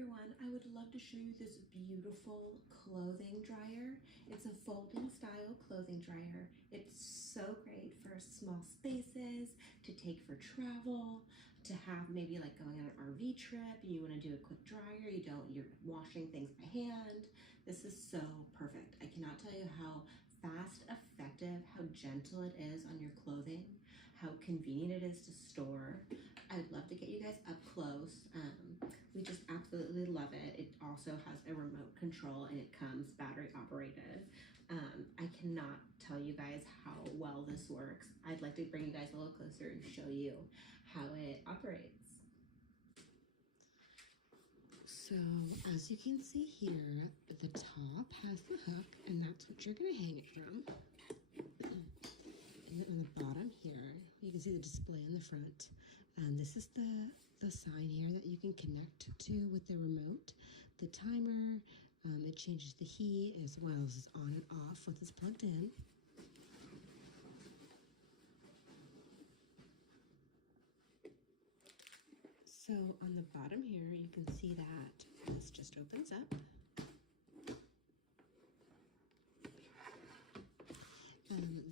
everyone, I would love to show you this beautiful clothing dryer. It's a folding style clothing dryer. It's so great for small spaces, to take for travel, to have maybe like going on an RV trip and you want to do a quick dryer, you're washing things by hand. This is so perfect. I cannot tell you how fast, effective, how gentle it is on your clothing, how convenient it is to store. I'd love to get you guys up close. We just absolutely love it. It also has a remote control and it comes battery operated. I cannot tell you guys how well this works. I'd like to bring you guys a little closer and show you how it operates. So as you can see here, the top has the hook and that's what you're gonna hang it from. And on the bottom here, you can see the display in the front. This is the sign here that you can connect to with the remote. The timer, it changes the heat as well as it's on and off once it's plugged in. So on the bottom here, you can see that this just opens up.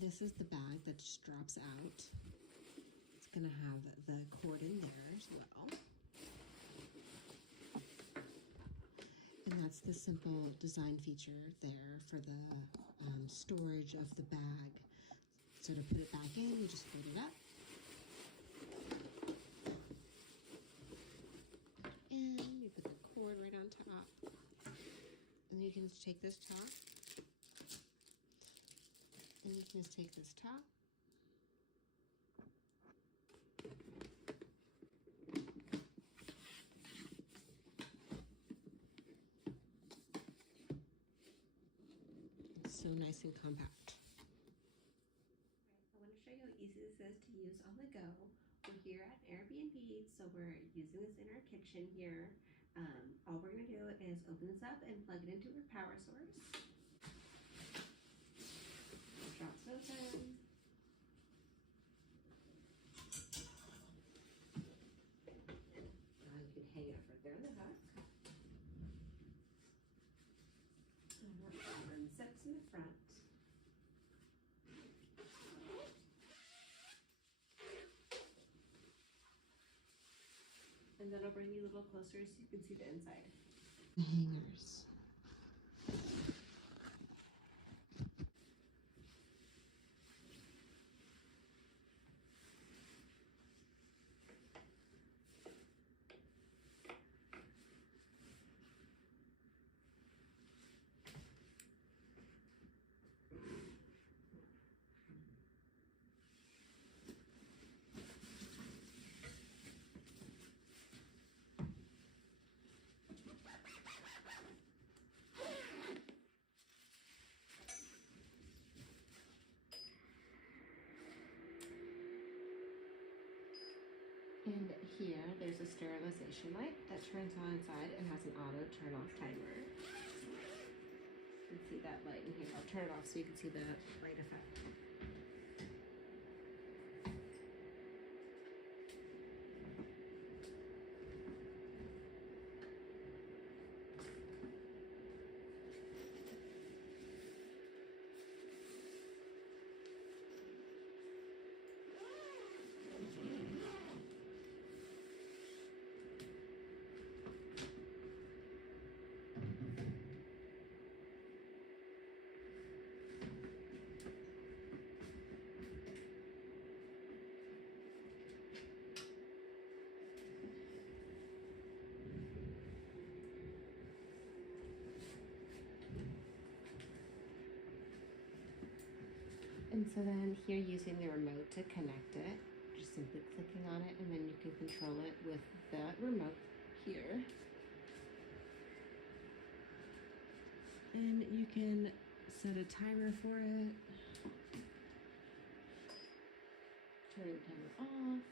This is the bag that just drops out. It's gonna have the cord in there as well. And that's the simple design feature there for the storage of the bag. So to put it back in, you just fold it up. And you put the cord right on top. And you can just take this top. And you can just take this top. It's so nice and compact. I want to show you how easy this is to use on the go. We're here at Airbnb, so we're using this in our kitchen here. All we're going to do is open this up and plug it into our power source. Drops open. You can hang it up right there on the hook. And that pattern sits in the front. And then I'll bring you a little closer so you can see the inside. The hangers. And here, there's a sterilization light that turns on inside and has an auto turn off timer. You can see that light in here. I'll turn it off so you can see the light effect. And so then here, using the remote to connect it, just simply clicking on it, and then you can control it with the remote here. And you can set a timer for it. Turn the timer off.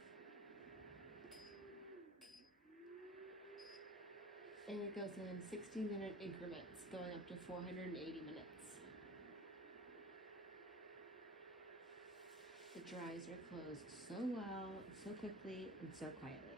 And it goes in 60-minute increments, going up to 480 minutes. It dries your clothes so well, so quickly, and so quietly.